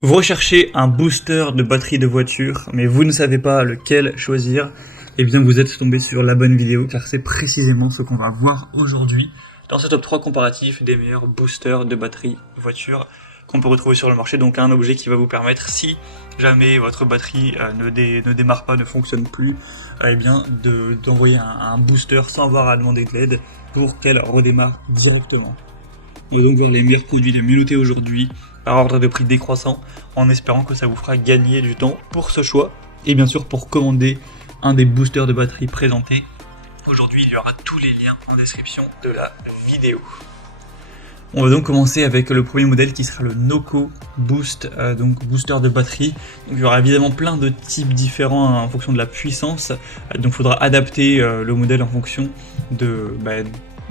Vous recherchez un booster de batterie de voiture, mais vous ne savez pas lequel choisir, et bien vous êtes tombé sur la bonne vidéo, car c'est précisément ce qu'on va voir aujourd'hui dans ce top 3 comparatif des meilleurs boosters de batterie voiture qu'on peut retrouver sur le marché. Donc un objet qui va vous permettre, si jamais votre batterie ne démarre pas, ne fonctionne plus, eh bien d'envoyer un booster sans avoir à demander de l'aide pour qu'elle redémarre directement. On va donc voir les meilleurs produits les mieux notés aujourd'hui, par ordre de prix décroissant, en espérant que ça vous fera gagner du temps pour ce choix. Et bien sûr, pour commander un des boosters de batterie présentés, aujourd'hui il y aura tous les liens en description de la vidéo. On va donc commencer avec le premier modèle qui sera le Noco Boost, donc booster de batterie. Donc il y aura évidemment plein de types différents en fonction de la puissance, donc il faudra adapter le modèle en fonction de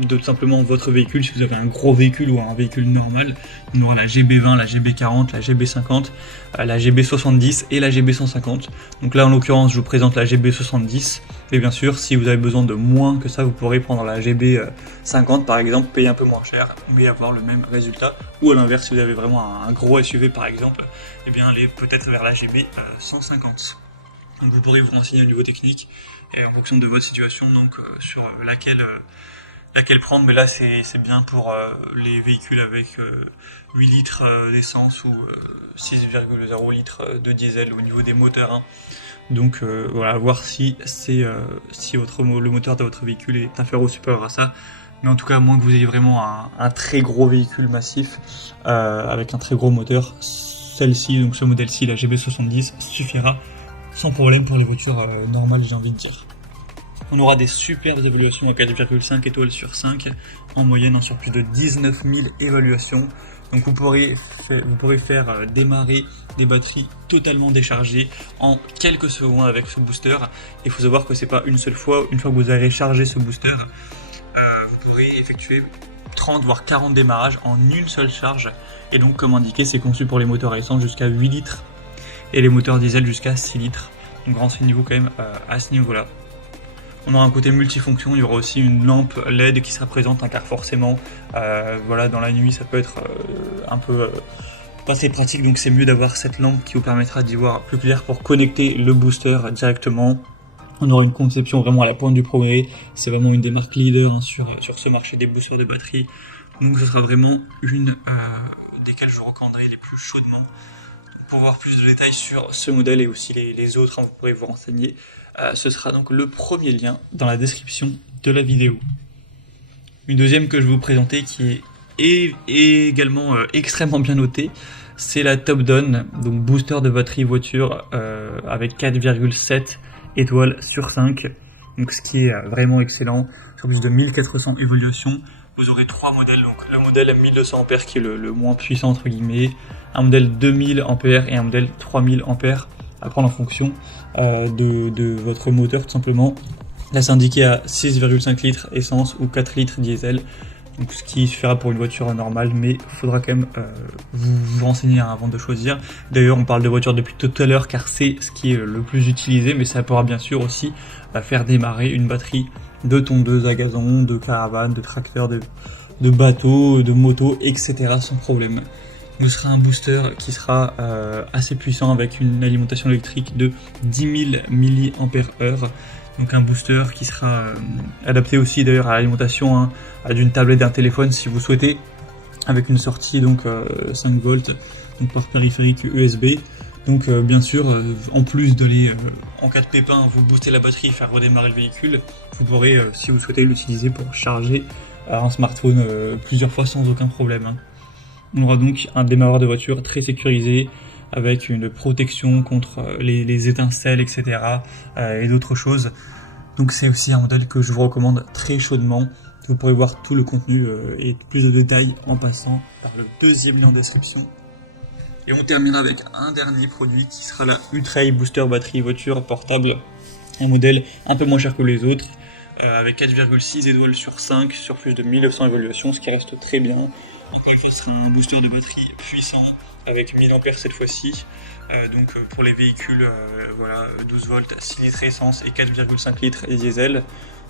tout simplement votre véhicule. Si vous avez un gros véhicule ou un véhicule normal, on aura la GB20, la GB40, la GB50, la GB70 et la GB150. Donc là en l'occurrence je vous présente la GB70, et bien sûr si vous avez besoin de moins que ça, vous pourrez prendre la GB50 par exemple, payer un peu moins cher mais avoir le même résultat, ou à l'inverse si vous avez vraiment un gros SUV par exemple, et bien aller peut-être vers la GB150. Donc vous pourrez vous renseigner au niveau technique et en fonction de votre situation, donc sur laquelle prendre, mais là c'est bien pour les véhicules avec 8 litres d'essence ou 6,0 litres de diesel au niveau des moteurs, hein. Donc voilà, voir si le moteur de votre véhicule est inférieur ou supérieur à ça. Mais en tout cas, à moins que vous ayez vraiment un très gros véhicule massif avec un très gros moteur, donc ce modèle-ci, la GB70, suffira sans problème pour les voitures normales, j'ai envie de dire. On aura des superbes évaluations à 4,5 étoiles sur 5, en moyenne sur plus de 19 000 évaluations. Donc vous pourrez faire démarrer des batteries totalement déchargées en quelques secondes avec ce booster. Il faut savoir que c'est pas une seule fois. Une fois que vous avez chargé ce booster, vous pourrez effectuer 30 voire 40 démarrages en une seule charge. Et donc comme indiqué, c'est conçu pour les moteurs à essence jusqu'à 8 litres et les moteurs diesel jusqu'à 6 litres. Donc renseignez-vous quand même à ce niveau-là. On aura un côté multifonction, il y aura aussi une lampe LED qui sera présente, car forcément, dans la nuit ça peut être un peu pas très pratique, donc c'est mieux d'avoir cette lampe qui vous permettra d'y voir plus clair pour connecter le booster directement. On aura une conception vraiment à la pointe du progrès, c'est vraiment une des marques leaders sur ce marché des boosters de batterie, donc ce sera vraiment une desquelles je recommanderai les plus chaudement. Pour voir plus de détails sur ce modèle et aussi les autres, vous pourrez vous renseigner. Ce sera donc le premier lien dans la description de la vidéo. Une deuxième que je vais vous présenter qui est également extrêmement bien notée, c'est la Top Down, donc booster de batterie voiture avec 4,7 étoiles sur 5, donc ce qui est vraiment excellent, sur plus de 1400 évaluations. Vous aurez trois modèles, donc le modèle 1200 A qui est le moins puissant entre guillemets, un modèle 2000 A et un modèle 3000 A à prendre en fonction de votre moteur tout simplement. Là c'est indiqué à 6,5 litres essence ou 4 litres diesel, donc ce qui suffira pour une voiture normale, mais il faudra quand même vous renseigner avant de choisir. D'ailleurs on parle de voiture depuis tout à l'heure car c'est ce qui est le plus utilisé, mais ça pourra bien sûr aussi faire démarrer une batterie de tondeuse à gazon, de caravane, de tracteur, de bateau, de moto, etc. sans problème. Ce sera un booster qui sera assez puissant avec une alimentation électrique de 10 000 mAh. Donc un booster qui sera adapté aussi d'ailleurs à l'alimentation d'une tablette, d'un téléphone si vous souhaitez, avec une sortie donc 5 volts donc par périphérique USB. Donc bien sûr, en plus d'aller en cas de pépin vous booster la batterie et faire redémarrer le véhicule, vous pourrez si vous souhaitez l'utiliser pour charger un smartphone plusieurs fois sans aucun problème. On aura donc un démarreur de voiture très sécurisé avec une protection contre les étincelles, etc. Et d'autres choses. Donc c'est aussi un modèle que je vous recommande très chaudement. Vous pourrez voir tout le contenu et plus de détails en passant par le deuxième lien en description. Et on terminera avec un dernier produit qui sera la Ultra Booster batterie voiture portable. Un modèle un peu moins cher que les autres, avec 4,6 étoiles sur 5 sur plus de 1900 évaluations, ce qui reste très bien. Encore une fois, ce sera un booster de batterie puissant avec 1000 A cette fois-ci. Donc pour les véhicules 12 volts, 6 litres essence et 4,5 litres et diesel.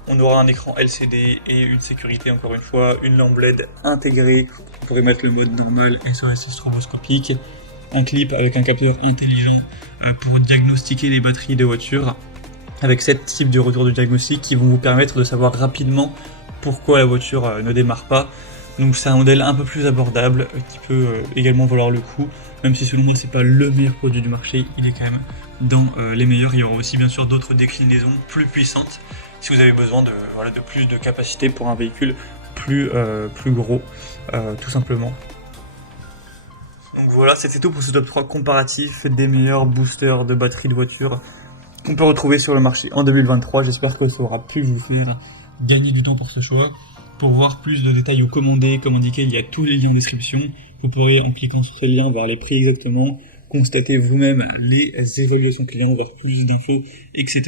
On aura un écran LCD et une sécurité encore une fois, une lampe LED intégrée. Vous pourrez mettre le mode normal SOS stroboscopique. un clip avec un capteur intelligent pour diagnostiquer les batteries de voiture, avec 7 types de retour de diagnostic qui vont vous permettre de savoir rapidement pourquoi la voiture ne démarre pas. Donc c'est un modèle un peu plus abordable qui peut également valoir le coup, même si selon moi c'est pas le meilleur produit du marché, il est quand même dans les meilleurs. Il y aura aussi bien sûr d'autres déclinaisons plus puissantes si vous avez besoin de plus de capacité pour un véhicule plus gros, tout simplement. Donc voilà, c'était tout pour ce top 3 comparatif des meilleurs boosters de batterie de voiture qu'on peut retrouver sur le marché en 2023. J'espère que ça aura pu vous faire gagner du temps pour ce choix. Pour voir plus de détails ou commander, comme indiqué, il y a tous les liens en description. Vous pourrez, en cliquant sur ces liens, voir les prix exactement, constater vous-même les évaluations clients, voir plus d'infos, etc.